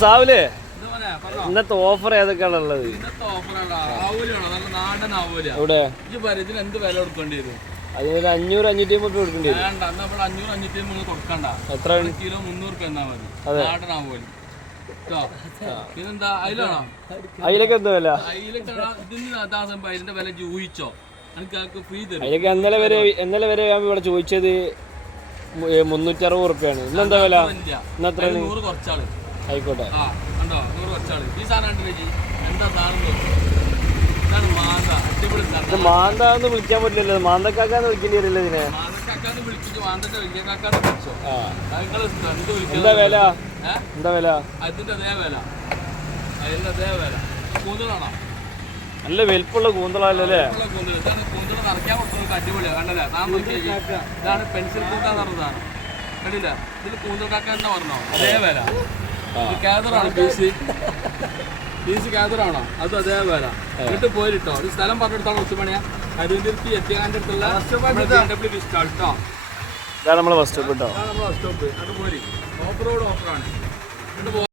സാവിലെ ഇന്നത്തെ ഓഫർ ഏതൊക്കെയാണ് ഉള്ളത്? ഇവിടെ എന്ത് വില കൊടുക്കേണ്ടി വരും? അതിനൊരു 500-550 കൊടുക്കേണ്ടി വരും. എത്ര കിലോ 300 രൂപ എന്നാ മതി. നാടൻ ആവോലി പിന്നെന്താ അയിലാണോ? അതിലൊക്കെ എന്താ വില? അതിന്റെ വില ഊഹിച്ചോ? എനിക്ക് ഫ്രീ തരും. അതിലൊക്കെ ഇന്നലെ വരെ ഇവിടെ ചോദിച്ചത് 360 റുപ്യാണ്. ഇന്നെന്താ വില? ഇന്നെത്ര? 100 കുറച്ചാള് ആയിക്കോട്ടെ. കണ്ടോ 100 കുറച്ചാള്. ഈ സാധനം എന്താ സാധനം? ഇതാണ് മാന്ത. അടിപൊളി മാന്താന്ന് വിളിക്കാൻ പറ്റില്ലല്ലോ, മാന്തക്കാക്കാന്ന് വിളിക്കേണ്ടി വരില്ല ഇതിനെ. മാന്തക്കാക്കാന്ന് വിളിച്ചിട്ട് മാന്തന്റെ വലിയ കാക്കാന്ന് വിളിച്ചോ? എന്താ വില? എന്താ വില? അതിന്റെ അതേ വില. അതിന്റെ അതേ വില. കൂന്തലാണോ? നല്ല വലിപ്പുള്ള കൂന്തളല്ലേ? കൂന്തൽ നിറയ്ക്കാൻ കൊടുക്കുന്നത് അടിപൊളിയാണ്. കണ്ടല്ലേ? താൻ നോക്കിയാൽ ഇതാണ് പെൻസിൽ കൂട്ടാന്ന് പറഞ്ഞതാണ്. കണ്ടില്ല? ഇതിൽ കൂന്തൽ കാക്ക എന്നാ പറഞ്ഞോ? അതേ വില. കാതറാണ് പീസ് കാതറാണോ? അത് അതേ വില. എന്നിട്ട് പോയിട്ടോ ഒരു സ്ഥലം പറഞ്ഞെടുത്താണ് ഒത്തുമണിയാ അരുന്തിരുത്തി എത്തിയാൻ്റെ അടുത്തുള്ള കേട്ടോ. ഇതാണ് നമ്മളെ ബസ് സ്റ്റോപ്പ് കേട്ടോ. Bus stop. അത് പോരി ഓഫ് റോഡ് ഓഫറാണ്.